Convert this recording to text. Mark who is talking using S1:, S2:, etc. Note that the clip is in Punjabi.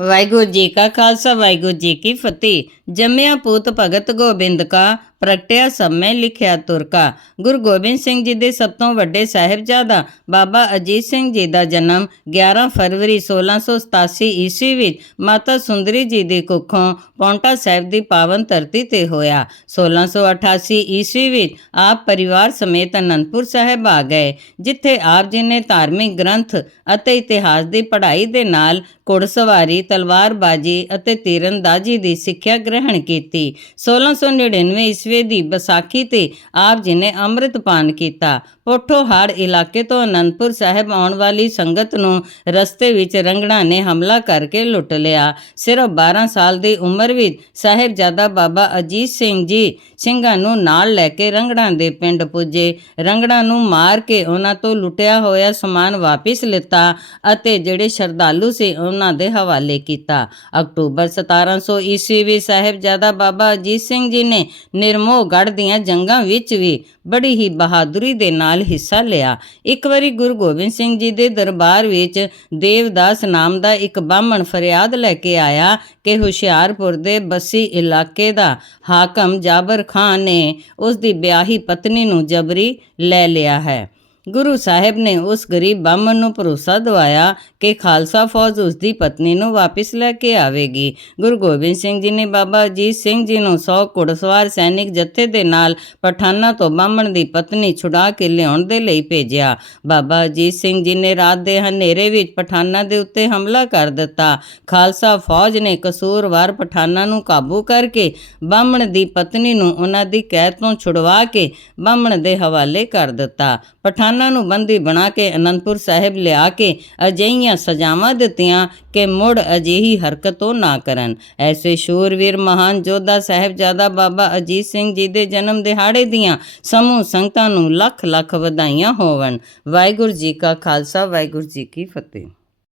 S1: ਵਾਹਿਗੁਰੂ ਜੀ ਕਾ ਖਾਲਸਾ ਵਾਹਿਗੁਰੂ ਜੀ ਕੀ ਫਤਿਹ। ਜੰਮਿਆ ਪੂਤ ਭਗਤ ਗੋਬਿੰਦ ਕਾ ਪ੍ਰਗਟਿਆ ਸਮੇਂ ਲਿਖਿਆ ਤੁਰਕਾ। ਗੁਰੂ ਗੋਬਿੰਦ ਸਿੰਘ ਜੀ ਦੇ ਸਭ ਤੋਂ ਵੱਡੇ ਸਾਹਿਬਜ਼ਾਦਾ ਬਾਬਾ ਅਜੀਤ ਸਿੰਘ ਜੀ ਦਾ ਜਨਮ 11 ਫਰਵਰੀ 1687 ਈਸਵੀ ਵਿੱਚ ਮਾਤਾ ਸੁੰਦਰੀ ਜੀ ਦੀ ਕੁੱਖੋਂ ਪੌਂਟਾ ਸਾਹਿਬ ਦੀ ਪਾਵਨ ਧਰਤੀ ਤੇ ਹੋਇਆ। 1688 ਈਸਵੀ ਵਿੱਚ ਆਪ ਪਰਿਵਾਰ ਸਮੇਤ ਅਨੰਦਪੁਰ ਸਾਹਿਬ ਆ ਗਏ, ਜਿੱਥੇ ਆਪ ਜੀ ਨੇ ਧਾਰਮਿਕ ਗ੍ਰੰਥ ਅਤੇ ਇਤਿਹਾਸ ਦੀ ਪੜ੍ਹਾਈ ਦੇ ਨਾਲ ਘੋੜਸਵਾਰੀ, ਤਲਵਾਰਬਾਜੀ ਅਤੇ ਤੀਰੰਦਾਜ਼ੀ ਦੀ ਸਿੱਖਿਆ ਗ੍ਰਹਿਣ ਕੀਤੀ। 1699 ਈਸਵੀ ਦੀ ਵਿਸਾਖੀ ਤੇ ਆਪ ਜੀ ਨੇ ਅੰਮ੍ਰਿਤ ਪਾਨ ਕੀਤਾ। ਪੋਠੋਹਾੜ ਇਲਾਕੇ ਤੋਂ ਅਨੰਦਪੁਰ ਸਾਹਿਬ ਆਉਣ ਵਾਲੀ ਸੰਗਤ ਨੂੰ ਰਸਤੇ ਵਿੱਚ ਰੰਗੜਾ ਨੇ ਹਮਲਾ ਕਰਕੇ ਲੁੱਟ ਲਿਆ। ਸਿਰਫ 12 ਸਾਲ ਦੀ ਉਮਰ ਵਿੱਚ ਸਾਹਿਬਜ਼ਾਦਾ ਬਾਬਾ ਅਜੀਤ ਸਿੰਘ ਜੀ ਸਿੰਘਾਂ ਨੂੰ ਨਾਲ ਲੈ ਕੇ ਰੰਗੜਾਂ ਦੇ ਪਿੰਡ ਪੁੱਜੇ। ਰੰਗੜਾਂ ਨੂੰ ਮਾਰ ਕੇ ਉਹਨਾਂ ਤੋਂ ਲੁੱਟਿਆ ਹੋਇਆ ਸਮਾਨ ਵਾਪਿਸ ਲਿੱਤਾ ਅਤੇ ਜਿਹੜੇ ਸ਼ਰਧਾਲੂ ਸੀ ਉਹਨਾਂ ਦੇ ਹਵਾਲੇ ਕੀਤਾ। ਅਕਤੂਬਰ 1700 ਈਸਵੀ ਵਿੱਚ ਸਾਹਿਬਜ਼ਾਦਾ ਬਾਬਾ ਅਜੀਤ ਸਿੰਘ ਜੀ ਨੇ ਨਿਰਮੋਹਗੜ੍ਹ ਦੀਆਂ ਜੰਗਾਂ ਵਿੱਚ ਵੀ ਬੜੀ ਹੀ ਬਹਾਦਰੀ ਦੇ ਨਾਲ ਹਿੱਸਾ ਲਿਆ। ਇੱਕ ਵਾਰੀ ਗੁਰੂ ਗੋਬਿੰਦ ਸਿੰਘ ਜੀ ਦੇ ਦਰਬਾਰ ਵਿੱਚ ਦੇਵਦਾਸ ਨਾਮ ਦਾ ਇੱਕ ਬਾਹਮਣ ਫਰਿਆਦ ਲੈ ਕੇ ਆਇਆ ਕਿ ਹੁਸ਼ਿਆਰਪੁਰ ਦੇ ਬੱਸੀ ਇਲਾਕੇ ਦਾ ਹਾਕਮ ਜਾਬਰ ਖਾਨ ਨੇ ਉਸ ਦੀ ਵਿਆਹੀ ਪਤਨੀ ਨੂੰ ਜਬਰੀ ਲੈ ਲਿਆ ਹੈ। ਗੁਰੂ ਸਾਹਿਬ ਨੇ ਉਸ ਗਰੀਬ ਬਾਹਮਣ ਨੂੰ ਭਰੋਸਾ ਦਵਾਇਆ ਕਿ ਖਾਲਸਾ ਫੌਜ ਉਸ ਦੀ ਪਤਨੀ ਨੂੰ ਵਾਪਸ ਲੈ ਕੇ ਆਵੇਗੀ। ਗੁਰੂ ਗੋਬਿੰਦ ਸਿੰਘ ਜੀ ਨੇ ਬਾਬਾ ਅਜੀਤ ਸਿੰਘ ਜੀ ਨੂੰ 100 ਘੁੜਸਵਾਰ ਸੈਨਿਕ ਜੱਥੇ ਦੇ ਨਾਲ ਪਠਾਨਾਂ ਤੋਂ ਬਾਹਮਣ ਦੀ ਪਤਨੀ ਛੁਡਾ ਕੇ ਲਿਆਉਣ ਦੇ ਲਈ ਭੇਜਿਆ। ਬਾਬਾ ਅਜੀਤ ਸਿੰਘ ਜੀ ਨੇ ਰਾਤ ਦੇ ਹਨੇਰੇ ਵਿੱਚ ਪਠਾਨਾਂ ਦੇ ਉੱਤੇ ਹਮਲਾ ਕਰ ਦਿੱਤਾ। ਖਾਲਸਾ ਫੌਜ ਨੇ ਕਸੂਰਵਾਰ ਪਠਾਨਾਂ ਨੂੰ ਕਾਬੂ ਕਰਕੇ ਬਾਹਮਣ ਦੀ ਪਤਨੀ ਨੂੰ ਉਹਨਾਂ ਦੀ ਕੈਦ ਤੋਂ ਛੁਡਵਾ ਕੇ ਬਾਹਮਣ ਦੇ ਹਵਾਲੇ ਕਰ ਦਿੱਤਾ। ਪਠਾਨ ਨੂੰ ਬੰਦੀ ਬਣਾ ਕੇ ਅਨੰਦਪੁਰ ਸਾਹਿਬ ਲਿਆ ਕੇ ਅਜਿਹੀਆਂ ਸਜ਼ਾਵਾਂ ਦਿੱਤੀਆਂ ਕਿ ਮੁੜ ਅਜਿਹੀ ਹਰਕਤ ਉਹ ਨਾ ਕਰਨ। ਐਸੇ ਸ਼ੂਰਵੀਰ ਮਹਾਨ ਯੋਧਾ ਸਾਹਿਬਜ਼ਾਦਾ ਬਾਬਾ ਅਜੀਤ ਸਿੰਘ ਜੀ ਦੇ ਜਨਮ ਦਿਹਾੜੇ ਦੀਆਂ ਸਮੂਹ ਸੰਗਤਾਂ ਨੂੰ ਲੱਖ ਲੱਖ ਵਧਾਈਆਂ ਹੋਵਣ। ਵਾਹਿਗੁਰੂ ਜੀ ਕਾ ਖਾਲਸਾ, ਵਾਹਿਗੁਰੂ ਜੀ ਕੀ ਫਤਿਹ।